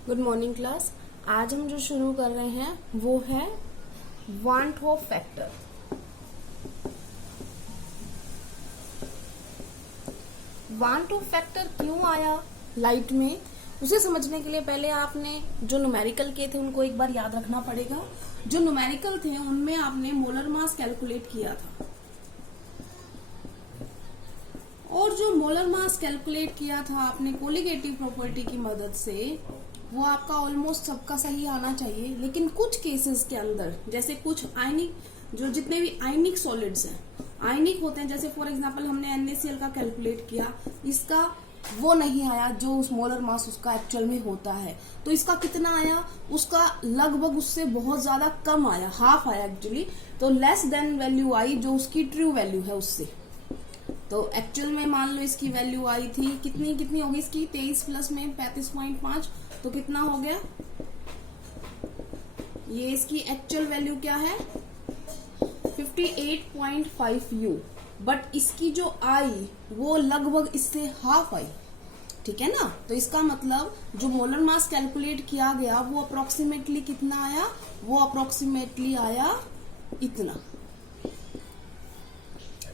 Good morning class. आज हम जो शुरू कर रहे हैं वो है वान होफ फैक्टर। वान होफ फैक्टर क्यों आया लाइट में, उसे समझने के लिए पहले आपने जो न्यूमेरिकल के थे उनको एक बार याद रखना पड़ेगा। जो न्यूमेरिकल थे उनमें आपने मोलर मास कैलकुलेट किया था, और जो मोलर मास कैलकुलेट किया था आपने कोलिगेटिव प्रॉपर्टी की मदद से, वो आपका ऑलमोस्ट सबका सही आना चाहिए। लेकिन कुछ केसेस के अंदर, जैसे कुछ आयनिक, जो जितने भी आयनिक सॉलिड्स हैं, आयनिक होते हैं, जैसे फॉर एग्जांपल हमने NaCl का कैलकुलेट किया, इसका वो नहीं आया जो उस मोलर मास उसका एक्चुअल में होता है। तो इसका कितना आया, उसका लगभग उससे बहुत ज्यादा कम आया, हाफ आया एक्चुअली। तो लेस देन वैल्यू आई जो उसकी ट्रू वैल्यू है उससे। तो एक्चुअल में मान लो इसकी वैल्यू आई थी कितनी होगी इसकी, 23 प्लस में 35.5, तो कितना हो गया, ये इसकी एक्चुअल वैल्यू क्या है 58.5 U, बट इसकी जो आई वो लगभग इससे हाफ आई। ठीक है ना। तो इसका मतलब जो मोलर मास कैलकुलेट किया गया वो अप्रोक्सीमेटली कितना आया, वो अप्रोक्सीमेटली आया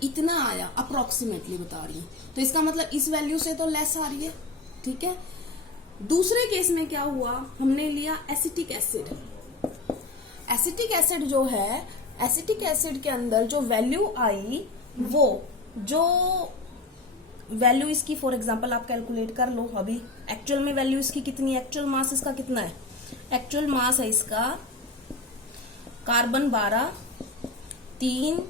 इतना आया, अप्रोक्सीमेटली बता रही हूँ। तो इसका मतलब इस वैल्यू से तो लेस आ रही है। ठीक है। दूसरे केस में क्या हुआ, हमने लिया एसिटिक एसिड। एसिटिक एसिड जो है, एसिटिक एसिड के अंदर जो वैल्यू आई, वो जो वैल्यू इसकी फॉर एग्जांपल आप कैलकुलेट कर लो अभी। एक्चुअल में वैल्यू इसकी कितनी, एक्चुअल मास इसका कितना है, एक्चुअल मास है इसका कार्बन 12, 3,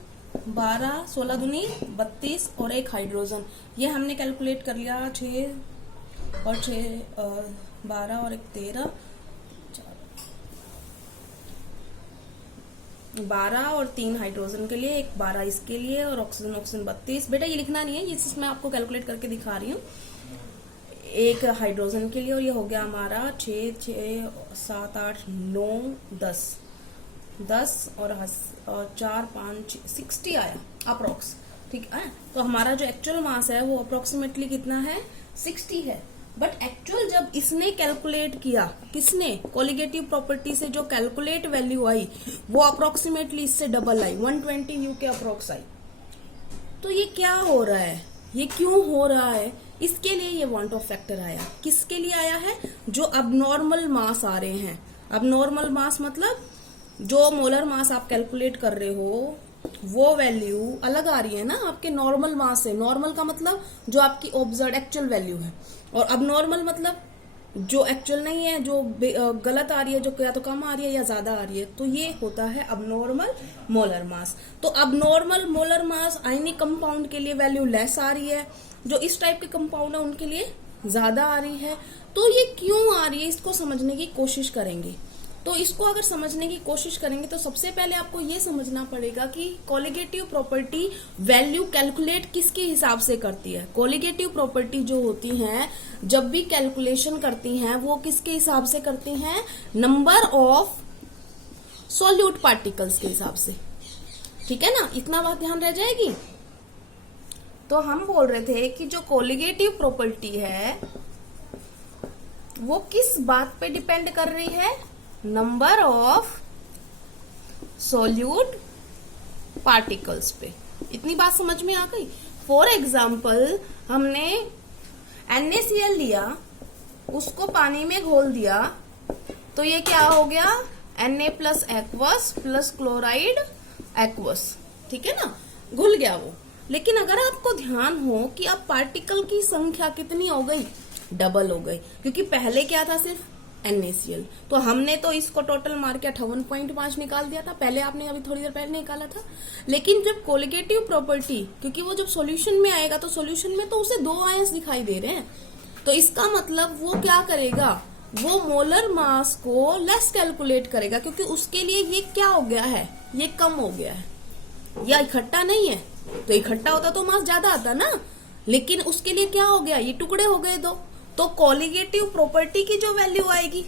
12, 16 दूनी 32 और एक हाइड्रोजन। ये हमने कैलकुलेट कर लिया 6 और 6 12 और एक 13, 12 और 3 हाइड्रोजन के लिए, एक 12 इसके लिए, और ऑक्सीजन 32। बेटा ये लिखना नहीं है, ये मैं आपको कैलकुलेट करके दिखा रही हूँ। एक हाइड्रोजन के लिए, और ये हो गया हमारा 6, 6, 7, 8, 9, 10 और 4, 5, 60 आया अप्रोक्स। ठीक है। तो हमारा जो एक्चुअल मास है वो अप्रोक्सीमेटली कितना है, 60 है। बट एक्चुअल जब इसने कैलकुलेट किया, किसने, कोलिगेटिव प्रॉपर्टी से जो कैलकुलेट वैल्यू आई वो अप्रोक्सीमेटली इससे डबल आई, 120 U के अप्रोक्स आई। तो ये क्या हो रहा है, ये क्यों हो रहा है, इसके लिए ये वान होफ फैक्टर आया। किसके लिए आया है, जो अबनॉर्मल मास आ रहे हैं। अबनॉर्मल मास मतलब जो मोलर मास आप कैलकुलेट कर रहे हो वो वैल्यू अलग आ रही है ना आपके नॉर्मल मास से। नॉर्मल का मतलब जो आपकी ऑब्जर्व एक्चुअल वैल्यू है, और अबनॉर्मल मतलब जो एक्चुअल नहीं है, जो गलत आ रही है, जो या तो कम आ रही है या ज्यादा आ रही है। तो ये होता है अबनॉर्मल मोलर मास। तो abnormal molar mass ionic compound के लिए वैल्यू लेस आ रही है, जो इस टाइप के कंपाउंड है उनके लिए ज्यादा आ रही है। तो ये क्यों आ रही है, इसको समझने की कोशिश करेंगे। तो इसको अगर समझने की कोशिश करेंगे तो सबसे पहले आपको ये समझना पड़ेगा कि कोलिगेटिव प्रॉपर्टी वैल्यू कैलकुलेट किसके हिसाब से करती है। कोलिगेटिव प्रॉपर्टी जो होती हैं, जब भी कैलकुलेशन करती हैं, वो किसके हिसाब से करती हैं, नंबर ऑफ सॉल्यूट पार्टिकल्स के हिसाब से। ठीक है ना, इतना बात ध्यान रह जाएगी। तो हम बोल रहे थे कि जो कोलिगेटिव प्रॉपर्टी है वो किस बात पे डिपेंड कर रही है, नंबर ऑफ सॉल्यूट पार्टिकल्स पे। इतनी बात समझ में आ गई। फॉर एग्जाम्पल हमने NaCl लिया, उसको पानी में घोल दिया, तो ये क्या हो गया, Na plus aqueous plus chloride aqueous. ठीक है ना, घुल गया वो। लेकिन अगर आपको ध्यान हो कि अब पार्टिकल की संख्या कितनी हो गई, डबल हो गई, क्योंकि पहले क्या था, सिर्फ NaCl। तो हमने तो इसको टोटल मार के 58.5 निकाल दिया था, पहले आपने अभी थोड़ी देर पहले निकाला था। लेकिन जब कोलिगेटिव प्रॉपर्टी, क्योंकि वो जब सॉल्यूशन में आएगा तो सॉल्यूशन में तो उसे 2 आयंस दिखाई दे रहे हैं, तो इसका मतलब वो क्या करेगा, वो मोलर मास को लेस कैलकुलेट करेगा, क्योंकि उसके लिए ये क्या हो गया है, ये कम हो गया है, या इकट्ठा नहीं है। तो इकट्ठा होता तो मास ज्यादा आता ना, लेकिन उसके लिए क्या हो गया, ये टुकड़े हो गए 2। तो कोलिगेटिव प्रॉपर्टी की जो वैल्यू आएगी,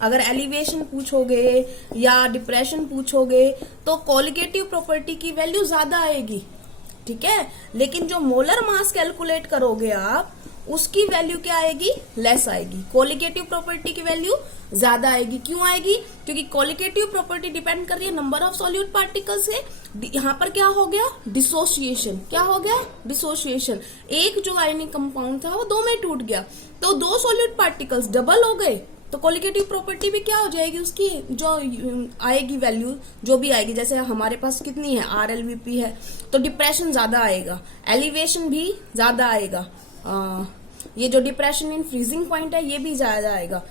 अगर एलिवेशन पूछोगे या डिप्रेशन पूछोगे तो कोलिगेटिव प्रॉपर्टी की वैल्यू ज्यादा आएगी। ठीक है। लेकिन जो मोलर मास कैलकुलेट करोगे आप, उसकी वैल्यू क्या आएगी, लेस आएगी। कोलिगेटिव प्रॉपर्टी की वैल्यू ज्यादा आएगी। क्यों आएगी, क्योंकि कोलिगेटिव प्रॉपर्टी डिपेंड कर रही है नंबर ऑफ सॉल्यूट पार्टिकल से। यहाँ पर क्या हो गया, डिसोसिएशन। क्या हो गया, डिसोसिएशन। एक जो आयनिक कंपाउंड था वो दो में टूट गया, तो दो सॉल्यूट पार्टिकल्स डबल हो गए, तो कोलिगेटिव प्रॉपर्टी भी क्या हो जाएगी, उसकी जो आएगी वैल्यू जो भी आएगी, जैसे हमारे पास कितनी है, RLVP है, तो डिप्रेशन ज्यादा आएगा, एलिवेशन भी ज्यादा आएगा, ये जो डिप्रेशन इन फ्रीजिंग पॉइंट है ये भी ज्यादा आएगा,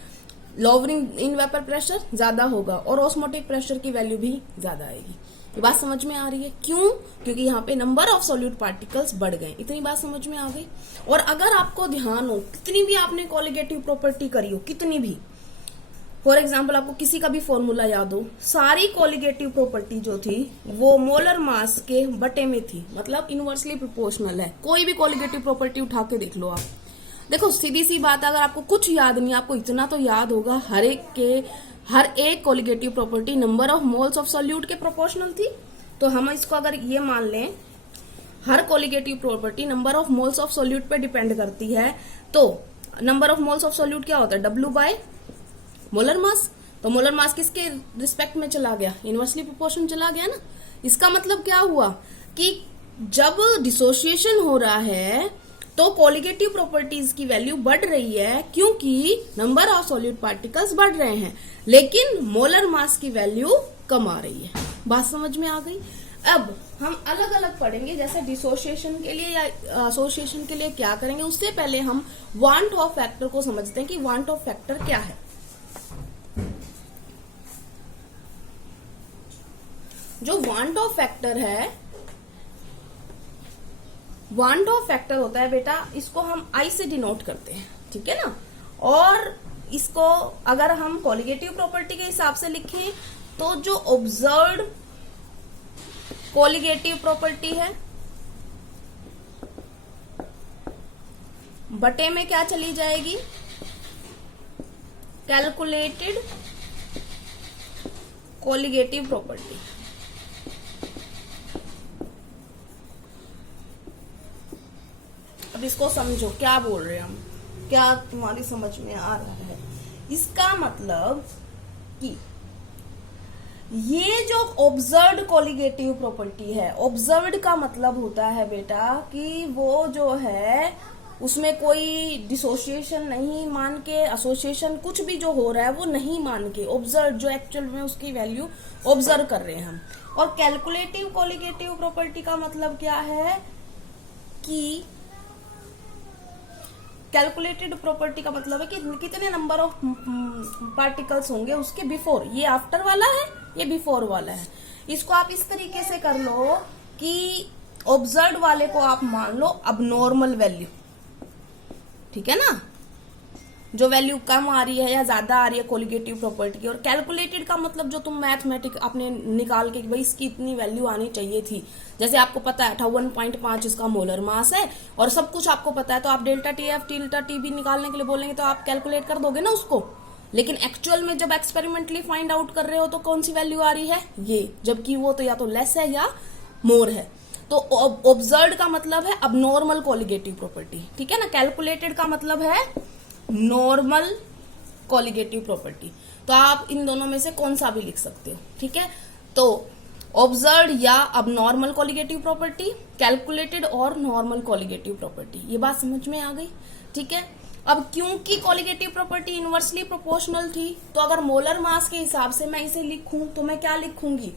लोअरिंग इन वेपर प्रेशर ज्यादा होगा, और ऑस्मोटिक प्रेशर की वैल्यू भी ज्यादा आएगी। ये बात समझ में आ रही है, क्यों, क्योंकि यहाँ पे नंबर ऑफ सॉल्यूट पार्टिकल्स बढ़ गए। इतनी बात समझ में आ गई। और अगर आपको ध्यान हो, कितनी भी आपने कोलिगेटिव प्रॉपर्टी करी हो, कितनी भी, फॉर एग्जाम्पल आपको किसी का भी फॉर्मूला याद हो, सारी कोलिगेटिव प्रॉपर्टी जो थी वो मोलर मास के बटे में थी, मतलब इनवर्सली प्रोपोर्शनल है। कोई भी कोलिगेटिव प्रॉपर्टी उठा के देख लो आप, देखो सीधी सी बात, अगर आपको कुछ याद नहीं, आपको इतना तो याद होगा, हर एक colligative property number of moles of solute के प्रोपोर्शनल थी। तो हम इसको अगर ये मान लें, हर colligative property number of moles of solute पे डिपेंड करती है, तो number of moles of solute क्या होता है, W बाय मोलर मास। तो मोलर मास किसके रिस्पेक्ट में चला गया, इनवर्सली प्रोपोर्शन चला गया ना। इसका मतलब क्या हुआ कि जब डिसोसिएशन हो रहा है तो कोलिगेटिव प्रॉपर्टीज की वैल्यू बढ़ रही है, क्योंकि नंबर ऑफ सॉल्यूट पार्टिकल्स बढ़ रहे हैं, लेकिन मोलर मास की वैल्यू कम आ रही है। बात समझ में आ गई। अब हम अलग अलग पढ़ेंगे, जैसे डिसोसिएशन के लिए या एसोसिएशन के लिए क्या करेंगे, उससे पहले हम वांट ऑफ फैक्टर को समझते हैं कि वांट ऑफ फैक्टर क्या है। जो वांट ऑफ फैक्टर है, वांट ऑफ फैक्टर होता है बेटा, इसको हम I से डिनोट करते हैं, ठीक है ना। और इसको अगर हम कोलिगेटिव प्रॉपर्टी के हिसाब से लिखें तो जो ऑब्जर्व्ड कोलिगेटिव प्रॉपर्टी है बटे में क्या चली जाएगी, कैलकुलेटेड कोलिगेटिव प्रॉपर्टी। अब इसको समझो, क्या बोल रहे हैं हम, क्या तुम्हारी समझ में आ रहा है। इसका मतलब कि ये जो ऑब्जर्व्ड कोलिगेटिव प्रॉपर्टी है, ऑब्जर्व्ड का मतलब होता है बेटा कि वो जो है उसमें कोई डिसोसिएशन नहीं मान के, एसोसिएशन कुछ भी जो हो रहा है वो नहीं मान के, ऑब्जर्व जो एक्चुअल में उसकी वैल्यू ऑब्जर्व कर रहे हैं हम। और कैलकुलेटिव कोलिगेटिव प्रॉपर्टी का मतलब क्या है कि कैलकुलेटेड प्रॉपर्टी का मतलब है कि कितने नंबर ऑफ पार्टिकल्स होंगे उसके बिफोर। ये आफ्टर वाला है, ये बिफोर वाला है। इसको आप इस तरीके से कर लो कि ऑब्जर्व वाले को आप मान लो अब नॉर्मल वैल्यू, ठीक है ना, जो वैल्यू कम आ रही है या ज्यादा आ रही है कोलिगेटिव प्रॉपर्टी की। और कैलकुलेटेड का मतलब जो तुम मैथमेटिक आपने निकाल के भाई इसकी इतनी वैल्यू आनी चाहिए थी, जैसे आपको पता है 58.5 इसका मोलर मास है और सब कुछ आपको पता है, तो आप डेल्टा TF डेल्टा TB निकालने के लिए बोलेंगे तो आप कैलकुलेट कर दोगे ना उसको। लेकिन एक्चुअल में जब एक्सपेरिमेंटली फाइंड आउट कर रहे हो तो कौन सी वैल्यू आ रही है, ये, जबकि वो तो या तो लेस है या मोर है। तो ऑब्जर्व्ड का मतलब है अब नॉर्मल कोलिगेटिव प्रॉपर्टी, ठीक है ना। कैलकुलेटेड का मतलब है नॉर्मल कोलिगेटिव प्रॉपर्टी। तो आप इन दोनों में से कौन सा भी लिख सकते हो, ठीक है। तो ऑब्जर्व्ड या अब नॉर्मल कोलिगेटिव प्रॉपर्टी, कैलकुलेटेड और नॉर्मल कोलिगेटिव प्रॉपर्टी। ये बात समझ में आ गई, ठीक है। अब क्योंकि कोलिगेटिव प्रॉपर्टी इनवर्सली प्रोपोर्शनल थी, तो अगर मोलर मास के हिसाब से मैं इसे लिखूं तो मैं क्या लिखूंगी,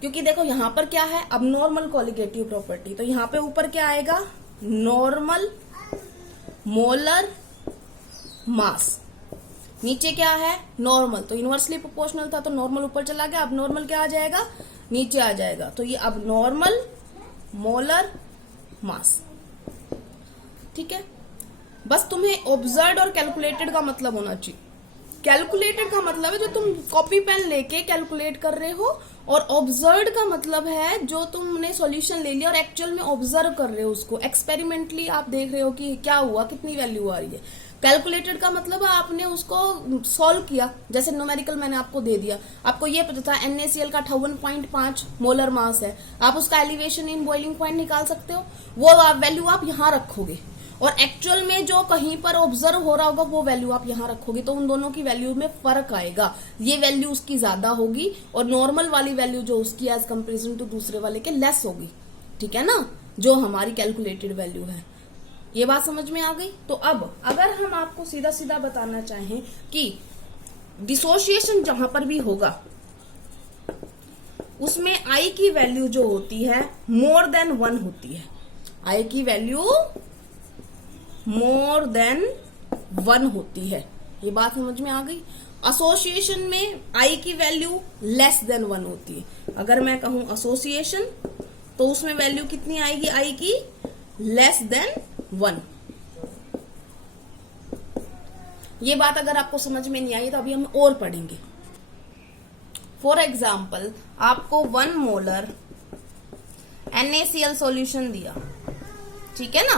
क्योंकि देखो यहां पर क्या है, अब नॉर्मल कोलिगेटिव प्रॉपर्टी, तो यहां पे ऊपर क्या आएगा, नॉर्मल मोलर मास, नीचे क्या है, नॉर्मल। तो इनवर्सली प्रोपोर्शनल था तो नॉर्मल ऊपर चला गया, अब नॉर्मल क्या आ जाएगा, नीचे आ जाएगा। तो ये अब नॉर्मल मोलर मास, ठीक है। बस तुम्हें ऑब्जर्व्ड और कैलकुलेटेड का मतलब होना चाहिए। कैलकुलेटेड का मतलब है जो तुम कॉपी पेन लेके कैलकुलेट कर रहे हो, और ऑब्जर्व्ड का मतलब है जो तुमने सॉल्यूशन ले लिया और एक्चुअल में ऑब्जर्व कर रहे हो उसको, एक्सपेरिमेंटली आप देख रहे हो कि क्या हुआ, कितनी वैल्यू आ रही है। कैलकुलेटेड का मतलब है आपने उसको सॉल्व किया, जैसे न्यूमेरिकल मैंने आपको दे दिया, आपको ये पता था NaCl का 58.5 मोलर मास है, आप उसका एलिवेशन इन बॉइलिंग पॉइंट निकाल सकते हो, वो वैल्यू आप यहाँ रखोगे और एक्चुअल में जो कहीं पर ऑब्जर्व हो रहा होगा वो वैल्यू आप यहाँ रखोगे तो उन दोनों की वैल्यू में फर्क आएगा। ये वैल्यू उसकी ज्यादा होगी और नॉर्मल वाली वैल्यू जो उसकी एज कंपेरिजन टू दूसरे वाले के लेस होगी, ठीक है ना, जो हमारी कैलकुलेटेड वैल्यू है। ये बात समझ में आ गई। तो अब अगर हम आपको सीधा सीधा बताना चाहें कि डिसोसिएशन जहां पर भी होगा उसमें आई की वैल्यू जो होती है मोर देन 1 होती है। आई की वैल्यू मोर देन 1 होती है। ये बात समझ में आ गई। एसोसिएशन में आई की वैल्यू लेस देन 1 होती है। अगर मैं कहूं एसोसिएशन तो उसमें वैल्यू कितनी आएगी आई की? Less than 1। ये बात अगर आपको समझ में नहीं आई तो अभी हम और पढ़ेंगे। फॉर एग्जाम्पल आपको 1 मोलर NaCl सॉल्यूशन दिया, ठीक है ना,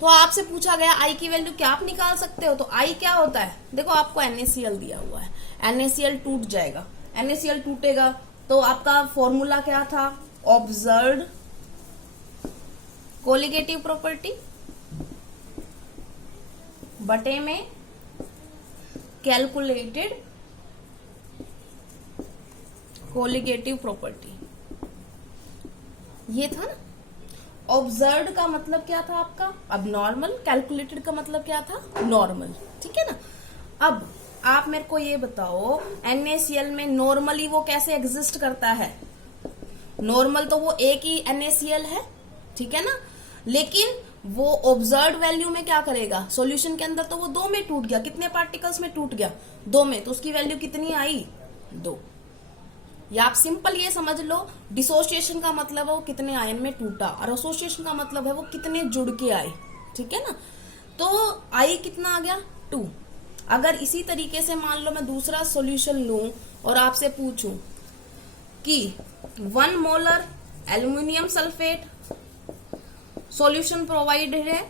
तो आपसे पूछा गया आई की वैल्यू क्या आप निकाल सकते हो? तो आई क्या होता है? देखो आपको NaCl दिया हुआ है, NaCl टूट जाएगा, NaCl टूटेगा तो आपका फॉर्मूला क्या था? ऑब्जर्व्ड कोलिगेटिव प्रॉपर्टी बटे में कैलकुलेटेड कोलिगेटिव प्रॉपर्टी। ये था ना। ऑब्जर्व्ड का मतलब क्या था आपका? अब नॉर्मल। कैलकुलेटेड का मतलब क्या था? नॉर्मल, ठीक है ना। अब आप मेरे को ये बताओ NaCl में नॉर्मली वो कैसे एग्जिस्ट करता है? नॉर्मल तो वो एक ही NaCl है, ठीक है ना, लेकिन वो ऑब्जर्व्ड वैल्यू में क्या करेगा? सॉल्यूशन के अंदर तो वो 2 में टूट गया। कितने पार्टिकल्स में टूट गया? 2 में। तो उसकी वैल्यू कितनी आई? 2। या आप सिंपल ये समझ लो डिसोसिएशन का मतलब है वो कितने आयन में टूटा और एसोसिएशन का मतलब है वो कितने जुड़ के आए, ठीक है ना। तो आई कितना आ गया? 2। अगर इसी तरीके से मान लो मैं दूसरा सॉल्यूशन लूं और आपसे पूछूं कि 1 molar aluminium sulphate solution provided है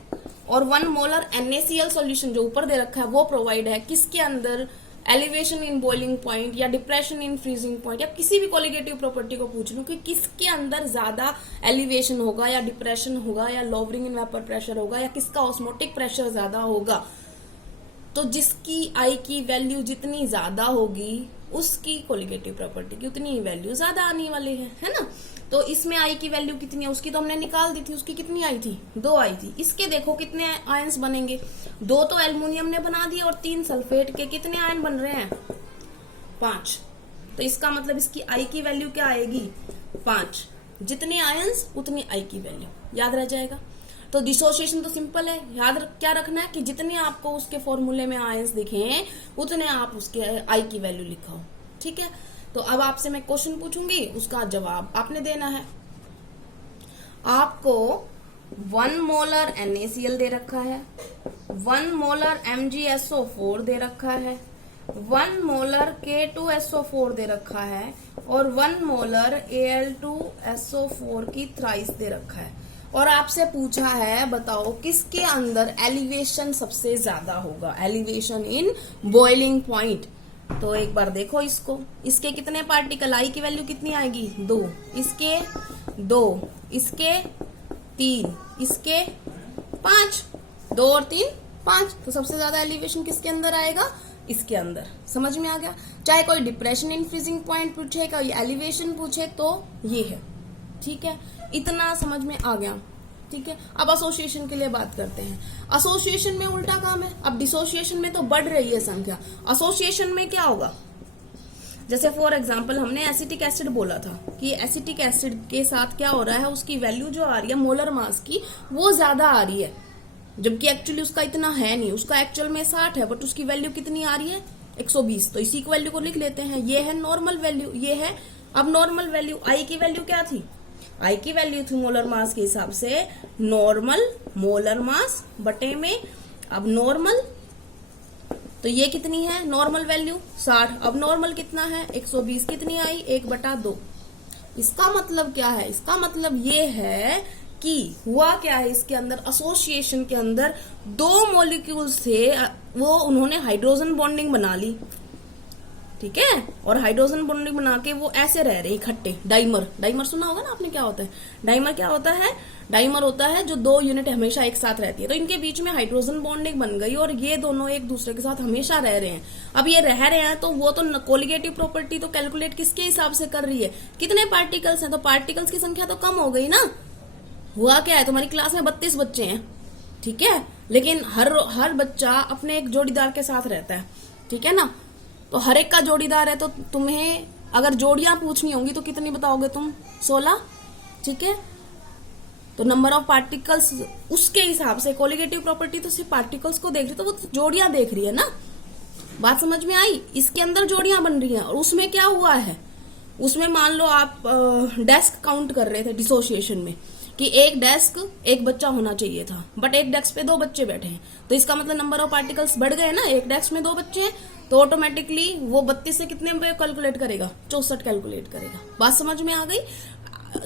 और 1 मोलर NaCl सॉल्यूशन जो ऊपर दे रखा है वो प्रोवाइड है, किसके अंदर? एलिवेशन इन बॉइलिंग पॉइंट या डिप्रेशन इन फ्रीजिंग पॉइंट या किसी भी कोलिगेटिव प्रॉपर्टी को पूछ लूं कि किसके अंदर ज्यादा एलिवेशन होगा या डिप्रेशन होगा या लोवरिंग इन वेपर प्रेशर होगा या किसका ऑस्मोटिक प्रेशर ज्यादा होगा, तो जिसकी आई की वैल्यू जितनी ज्यादा होगी उसकी कोलिगेटिव प्रॉपर्टी की उतनी ही वैल्यू ज्यादा आने वाली है ना। तो इसमें आई की वैल्यू कितनी है? उसकी तो हमने निकाल दी थी। उसकी कितनी आई थी? 2 आई थी। इसके देखो कितने आयंस बनेंगे? 2 तो एल्युमिनियम ने बना दिए और 3 सल्फेट के। कितने आयन बन रहे हैं? 5। तो इसका मतलब इसकी आई की वैल्यू क्या आएगी? 5। जितने आयंस उतनी आई की वैल्यू। याद रह जाएगा। तो डिसोसिएशन तो सिंपल है, याद क्या रखना है कि जितने आपको उसके फॉर्मूले में आयंस दिखे उतने आप उसके आई की वैल्यू लिखाओ, ठीक है। तो अब आपसे मैं क्वेश्चन पूछूंगी, उसका जवाब आपने देना है। आपको 1 मोलर NaCl दे रखा है, 1 मोलर MgSO4 दे रखा है, 1 मोलर K2SO4 दे रखा है और 1 मोलर Al2SO4 की थ्राइस दे रखा है और आपसे पूछा है बताओ किसके अंदर एलिवेशन सबसे ज्यादा होगा? Elevation in boiling point. तो एक बार देखो इसको, इसके कितने पार्टिकल? आई की वैल्यू कितनी आएगी? 2। इसके 2, इसके 3, इसके 5। 2 और 3 5। तो सबसे ज्यादा एलिवेशन किसके अंदर आएगा? इसके अंदर। समझ में आ गया। चाहे कोई डिप्रेशन इन फ्रीजिंग पॉइंट पूछे, कोई एलिवेशन पूछे तो ये है, ठीक है। इतना समझ में आ गया, ठीक है। अब एसोसिएशन के लिए बात करते हैं। एसोसिएशन में उल्टा काम है। अब डिसोसिएशन में तो बढ़ रही है संख्या, एसोसिएशन में क्या होगा? जैसे फॉर एग्जांपल हमने एसिटिक एसिड बोला था कि एसिटिक एसिड के साथ क्या हो रहा है, उसकी वैल्यू जो आ रही है मोलर मास की वो ज्यादा आ रही है, जबकि एक्चुअली उसका इतना है नहीं। उसका एक्चुअल में 60 है बट उसकी वैल्यू कितनी आ रही है? 120। तो इसी की वैल्यू को लिख लेते हैं। ये है नॉर्मल वैल्यू, ये है अब नॉर्मल वैल्यू। आई की वैल्यू क्या थी? आई की वैल्यू थी मोलर मास के हिसाब से नॉर्मल मोलर मास बटे में अब नॉर्मल। तो ये कितनी है नॉर्मल वैल्यू? 60। अब नॉर्मल कितना है? 120। कितनी आई? 1/2। इसका मतलब क्या है? इसका मतलब ये है कि हुआ क्या है इसके अंदर, एसोसिएशन के अंदर 2 मॉलिक्यूल्स थे, वो उन्होंने हाइड्रोजन बॉन्डिंग बना ली, ठीक है। और हाइड्रोजन बॉन्डिंग बना के वो ऐसे रह रहे इकट्ठे। डाइमर, डाइमर सुना होगा ना आपने, क्या होता है डाइमर? क्या होता है? डाइमर होता है जो दो यूनिट हमेशा एक साथ रहती है। तो इनके बीच में हाइड्रोजन बॉन्डिंग बन गई और ये दोनों एक दूसरे के साथ हमेशा रह रहे हैं। अब ये रह रहे हैं तो वो तो कोलिगेटिव प्रॉपर्टी तो कैलकुलेट किसके हिसाब से कर रही है? कितने पार्टिकल्स हैं, तो पार्टिकल्स की संख्या तो कम हो गई ना। हुआ क्या है, तुम्हारी क्लास में 32 बच्चे हैं, ठीक है, लेकिन हर बच्चा अपने एक जोड़ीदार के साथ रहता है, ठीक है ना। तो हर एक का जोड़ीदार है, तो तुम्हें अगर जोड़ियां पूछनी होंगी तो कितनी बताओगे तुम? 16, ठीक है। तो नंबर ऑफ पार्टिकल्स उसके हिसाब से, कोलिगेटिव प्रॉपर्टी तो सिर्फ पार्टिकल्स को देख रही, तो वो जोड़ियां देख रही है ना। बात समझ में आई? इसके अंदर जोड़ियां बन रही हैं और उसमें क्या हुआ है, उसमें मान लो आप डेस्क काउंट कर रहे थे डिसोसिएशन में कि एक डेस्क एक बच्चा होना चाहिए था, बट एक डेस्क पे 2 बच्चे बैठे हैं, तो इसका मतलब नंबर ऑफ पार्टिकल्स बढ़ गए ना। एक डेस्क में 2 बच्चे हैं तो ऑटोमेटिकली वो 32 से कितने पे कैलकुलेट करेगा? 64 कैलकुलेट करेगा। बात समझ में आ गई?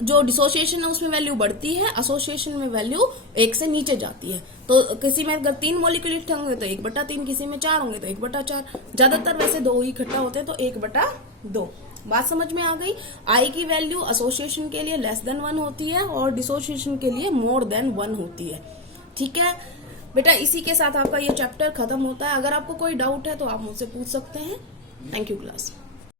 जो डिसोसिएशन है उसमें वैल्यू बढ़ती है, एसोसिएशन में वैल्यू 1 से नीचे जाती है। तो किसी में अगर 3 मॉलिक्यूल इकट्ठे होंगे तो 1/3, किसी में 4 होंगे तो 1/4, ज्यादातर वैसे 2 ही इकट्ठा होते हैं तो 1/2। बात समझ में आ गई? आई की वैल्यू एसोसिएशन के लिए लेस देन 1 होती है और डिसोसिएशन के लिए मोर देन 1 होती है, ठीक है बेटा। इसी के साथ आपका ये चैप्टर खत्म होता है। अगर आपको कोई डाउट है तो आप मुझसे पूछ सकते हैं। Thank you class.